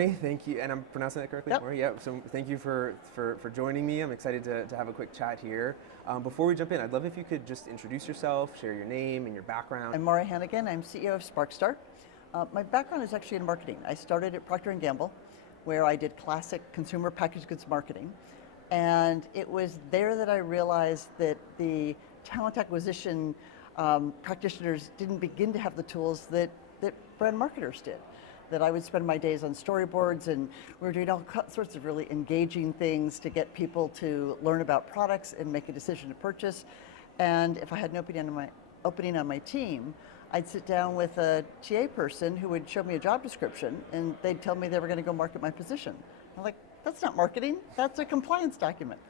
Maury, thank you, and I'm pronouncing that correctly, Yep. Maury? Yeah, so thank you for joining me. I'm excited to have a quick chat here. Before we jump in, I'd love if you could just introduce yourself, share your name and your background. I'm Maury Hanigan. I'm CEO of Sparkstar. My background is actually in marketing. I started at Procter & Gamble, where I did classic consumer packaged goods marketing. And it was there that I realized that the talent acquisition practitioners didn't begin to have the tools that brand marketers did. That I would spend my days on storyboards, and we were doing all sorts of really engaging things to get people to learn about products and make a decision to purchase. And if I had an opening on my team, I'd sit down with a TA person who would show me a job description, and they'd tell me they were going to go market my position. I'm like, that's not marketing, that's a compliance document.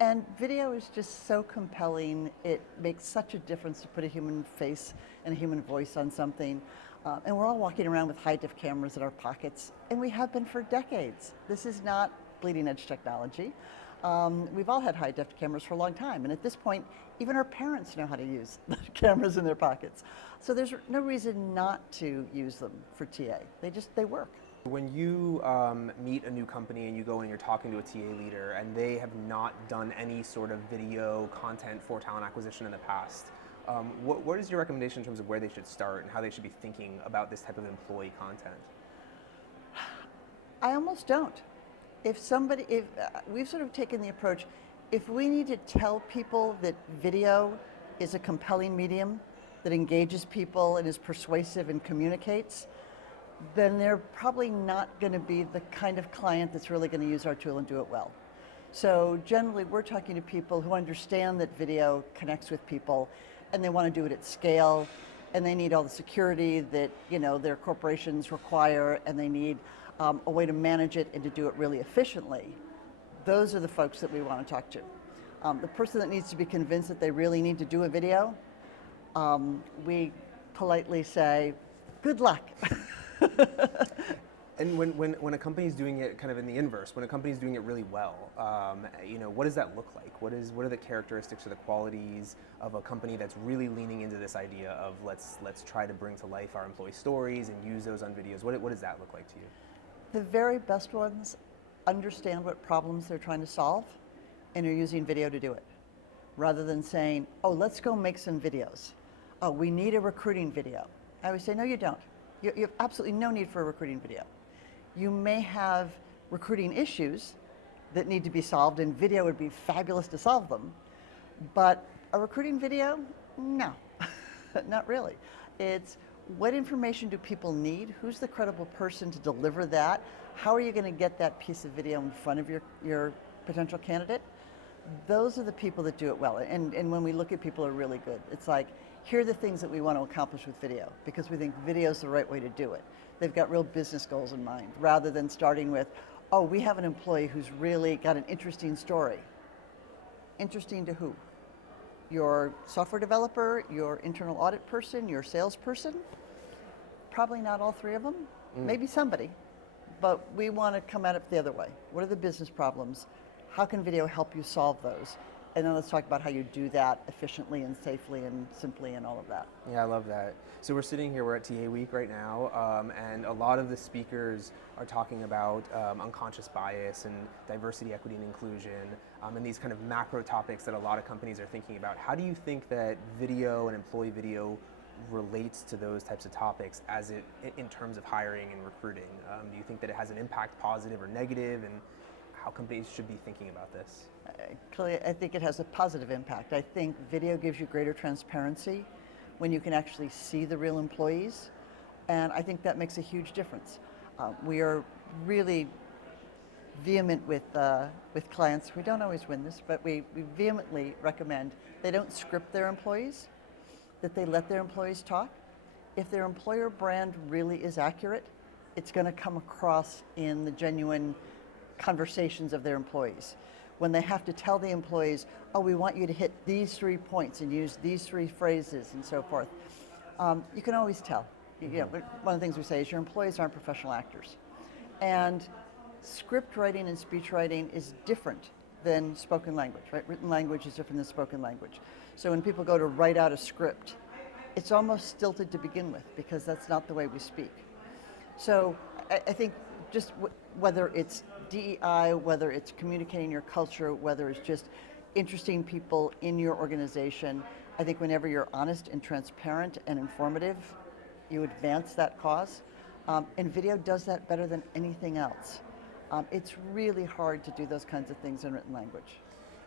And video is just so compelling. It makes such a difference to put a human face and a human voice on something. And we're all walking around with high-def cameras in our pockets, and we have been for decades. This is not bleeding-edge technology. We've all had high-def cameras for a long time, and at this point, even our parents know how to use the cameras in their pockets. So there's no reason not to use them for TA. They work. When you meet a new company and you go and you're talking to a TA leader and they have not done any sort of video content for talent acquisition in the past, what is your recommendation in terms of where they should start and how they should be thinking about this type of employee content? I almost don't. If we've sort of taken the approach, if we need to tell people that video is a compelling medium that engages people and is persuasive and communicates, then they're probably not going to be the kind of client that's really going to use our tool and do it well. So generally, we're talking to people who understand that video connects with people, and they want to do it at scale, and they need all the security that their corporations require, and they need a way to manage it and to do it really efficiently. Those are the folks that we want to talk to. The person that needs to be convinced that they really need to do a video, we politely say, good luck. And when a company's doing it kind of in the inverse, when a company's doing it really well, what does that look like? What are the characteristics or the qualities of a company that's really leaning into this idea of let's try to bring to life our employee stories and use those on videos? What does that look like to you? The very best ones understand what problems they're trying to solve and are using video to do it. Rather than saying, oh, let's go make some videos. Oh, we need a recruiting video. I would say, no, you don't. You have absolutely no need for a recruiting video. You may have recruiting issues that need to be solved, and video would be fabulous to solve them. But a recruiting video, no, not really. It's what information do people need? Who's the credible person to deliver that? How are you going to get that piece of video in front of your potential candidate? Those are the people that do it well. And when we look at people who are really good, it's like, here are the things that we want to accomplish with video, because we think video is the right way to do it. They've got real business goals in mind, rather than starting with, oh, we have an employee who's really got an interesting story. Interesting to who? Your software developer, your internal audit person, your salesperson? Probably not all three of them. Maybe somebody. But we want to come at it the other way. What are the business problems? How can video help you solve those? And then let's talk about how you do that efficiently and safely and simply and all of that. Yeah, I love that. So we're sitting here, we're at TA Week right now, and a lot of the speakers are talking about unconscious bias and diversity, equity, and inclusion, and these kind of macro topics that a lot of companies are thinking about. How do you think that video and employee video relates to those types of topics in terms of hiring and recruiting? Do you think that it has an impact, positive or negative, and how companies should be thinking about this? Clearly, I think it has a positive impact. I think video gives you greater transparency when you can actually see the real employees, and I think that makes a huge difference. We are really vehement with clients. We don't always win this, but we vehemently recommend they don't script their employees, that they let their employees talk. If their employer brand really is accurate, it's going to come across in the genuine conversations of their employees. When they have to tell the employees, oh, we want you to hit these 3 points and use these 3 phrases and so forth, you can always tell. One of the things we say is your employees aren't professional actors. And script writing and speech writing is different than spoken language, right? Written language is different than spoken language. So when people go to write out a script, it's almost stilted to begin with, because that's not the way we speak. So I think just whether it's DEI, whether it's communicating your culture, whether it's just interesting people in your organization, I think whenever you're honest and transparent and informative, you advance that cause. And video does that better than anything else. It's really hard to do those kinds of things in written language.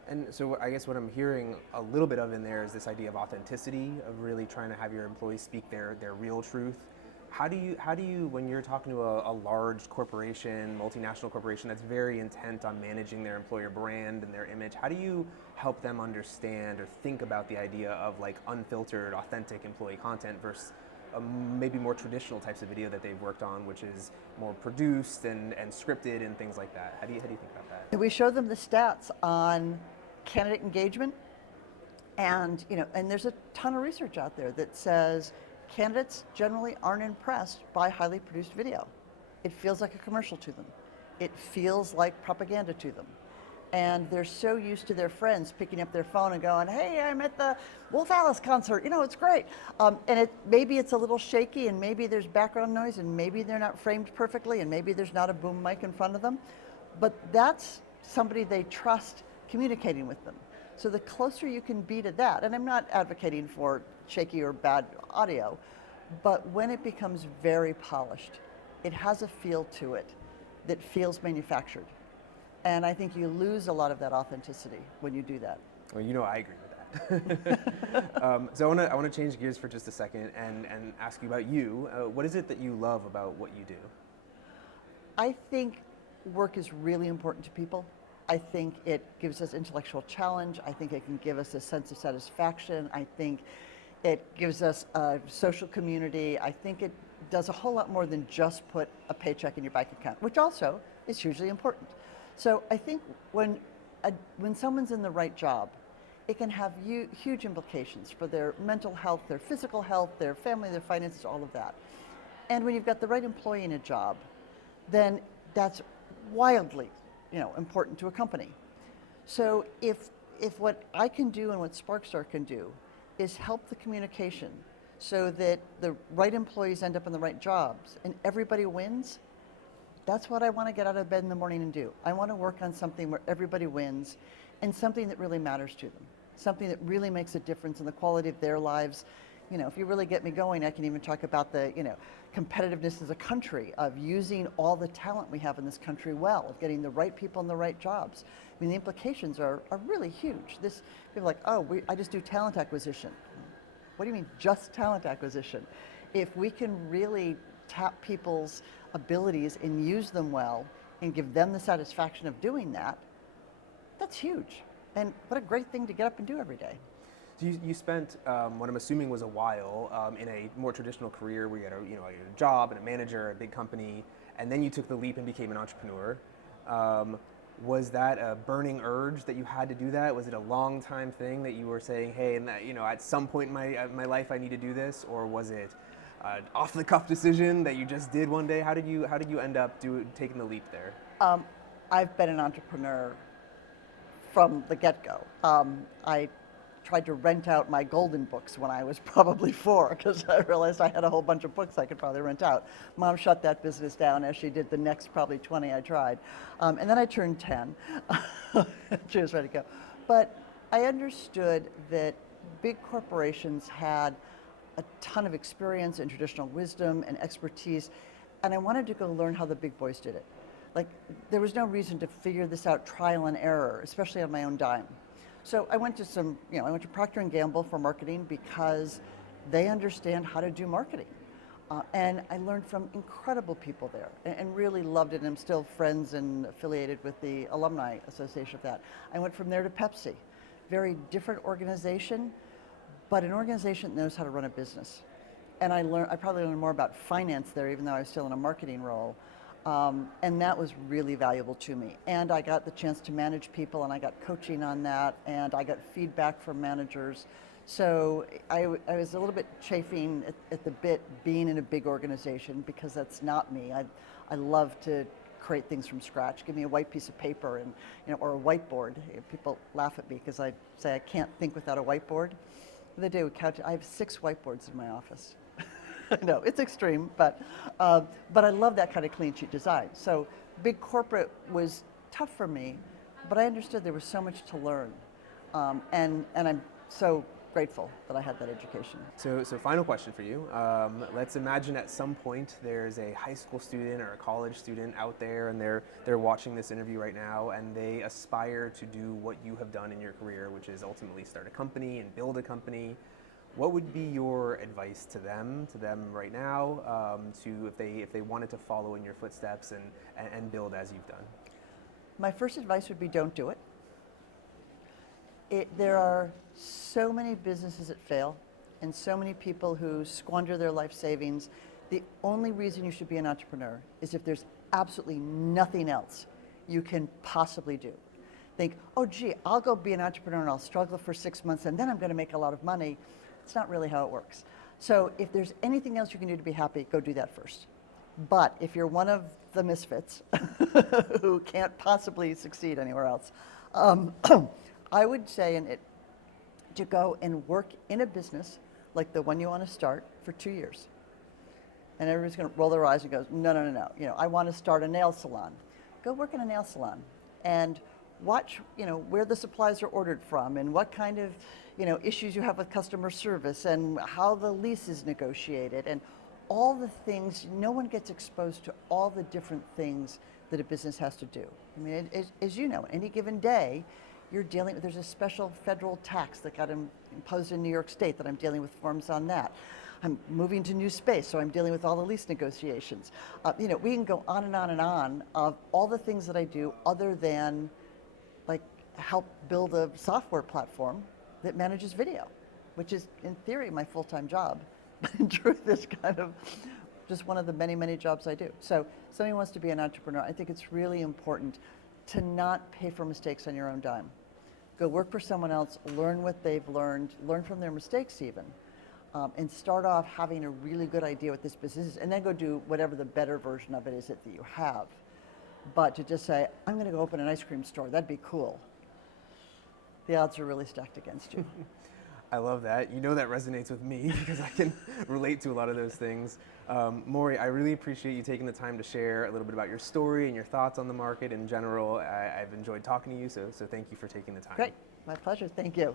And so I guess what I'm hearing a little bit of in there is this idea of authenticity, of really trying to have your employees speak their real truth. How do you, when you're talking to a large corporation, multinational corporation that's very intent on managing their employer brand and their image, how do you help them understand or think about the idea of like unfiltered, authentic employee content versus maybe more traditional types of video that they've worked on, which is more produced and scripted and things like that? How do you think about that? We show them the stats on candidate engagement, and there's a ton of research out there that says candidates generally aren't impressed by highly produced video. It feels like a commercial to them. It feels like propaganda to them. And they're so used to their friends picking up their phone and going, hey, I'm at the Wolf Alice concert, it's great. And maybe it's a little shaky, and maybe there's background noise, and maybe they're not framed perfectly, and maybe there's not a boom mic in front of them. But that's somebody they trust communicating with them. So the closer you can be to that, and I'm not advocating for shaky or bad audio, but when it becomes very polished, it has a feel to it that feels manufactured. And I think you lose a lot of that authenticity when you do that. Well, I agree with that. So I want to change gears for just a second and ask you about you. What is it that you love about what you do? I think work is really important to people. I think it gives us intellectual challenge. I think it can give us a sense of satisfaction. I think it gives us a social community. I think it does a whole lot more than just put a paycheck in your bank account, which also is hugely important. So I think when someone's in the right job, it can have huge implications for their mental health, their physical health, their family, their finances, all of that. And when you've got the right employee in a job, then that's wildly, important to a company. So if what I can do and what Sparkstar can do is help the communication so that the right employees end up in the right jobs and everybody wins, that's what I want to get out of bed in the morning and do. I want to work on something where everybody wins and something that really matters to them, something that really makes a difference in the quality of their lives. If you really get me going, I can even talk about the, competitiveness as a country, of using all the talent we have in this country well, of getting the right people in the right jobs. I mean, the implications are really huge. People are like, I just do talent acquisition. What do you mean, just talent acquisition? If we can really tap people's abilities and use them well and give them the satisfaction of doing that, that's huge. And what a great thing to get up and do every day. So you spent what I'm assuming was a while in a more traditional career where you had a job and a manager, a big company, and then you took the leap and became an entrepreneur. Was that a burning urge that you had to do that? Was it a long time thing that you were saying, hey, and that, at some point in my life I need to do this, or was it off the cuff decision that you just did one day? How did you end up taking the leap there? I've been an entrepreneur from the get-go. I tried to rent out my golden books when I was probably 4 because I realized I had a whole bunch of books I could probably rent out. Mom shut that business down as she did the next probably 20 I tried. And then I turned 10. She was ready to go. But I understood that big corporations had a ton of experience and traditional wisdom and expertise, and I wanted to go learn how the big boys did it. Like, there was no reason to figure this out trial and error, especially on my own dime. So I went to I went to Procter & Gamble for marketing because they understand how to do marketing. And I learned from incredible people there and really loved it, and I'm still friends and affiliated with the Alumni Association of that. I went from there to Pepsi. Very different organization, but an organization that knows how to run a business. And I probably learned more about finance there, even though I was still in a marketing role. And that was really valuable to me. And I got the chance to manage people, and I got coaching on that, and I got feedback from managers. So I was a little bit chafing at the bit being in a big organization, because that's not me. I love to create things from scratch. Give me a white piece of paper and or a whiteboard. People laugh at me because I say I can't think without a whiteboard. They do. I have 6 whiteboards in my office. I know, it's extreme, but I love that kind of clean sheet design. So big corporate was tough for me, but I understood there was so much to learn. And I'm so grateful that I had that education. So final question for you. Let's imagine at some point there's a high school student or a college student out there, and they're watching this interview right now, and they aspire to do what you have done in your career, which is ultimately start a company and build a company. What would be your advice to them right now, to if they wanted to follow in your footsteps and build as you've done? My first advice would be don't do it. There are so many businesses that fail and so many people who squander their life savings. The only reason you should be an entrepreneur is if there's absolutely nothing else you can possibly do. Think, oh gee, I'll go be an entrepreneur and I'll struggle for 6 months and then I'm going to make a lot of money. It's not really how it works. So if there's anything else you can do to be happy, go do that first. But if you're one of the misfits who can't possibly succeed anywhere else, I would say to go and work in a business like the one you want to start for 2 years. And everybody's going to roll their eyes and goes, no, no, no, no. You know, I want to start a nail salon. Go work in a nail salon and watch, where the supplies are ordered from and what kind of, issues you have with customer service and how the lease is negotiated and all the things. No one gets exposed to all the different things that a business has to do. I mean, as you know, any given day, you're dealing with, there's a special federal tax that got imposed in New York State that I'm dealing with forms on that. I'm moving to new space, so I'm dealing with all the lease negotiations. We can go on and on and on of all the things that I do other than like help build a software platform that manages video, which is in theory my full-time job, but in truth is kind of just one of the many, many jobs I do. So if somebody wants to be an entrepreneur, I think it's really important to not pay for mistakes on your own dime. Go work for someone else, learn what they've learned, learn from their mistakes even, and start off having a really good idea what this business is, and then go do whatever the better version of it is that you have. But to just say, I'm going to go open an ice cream store, that'd be cool. The odds are really stacked against you. I love that. That resonates with me because I can relate to a lot of those things. Maury, I really appreciate you taking the time to share a little bit about your story and your thoughts on the market in general. I've enjoyed talking to you, so thank you for taking the time. Great. My pleasure. Thank you.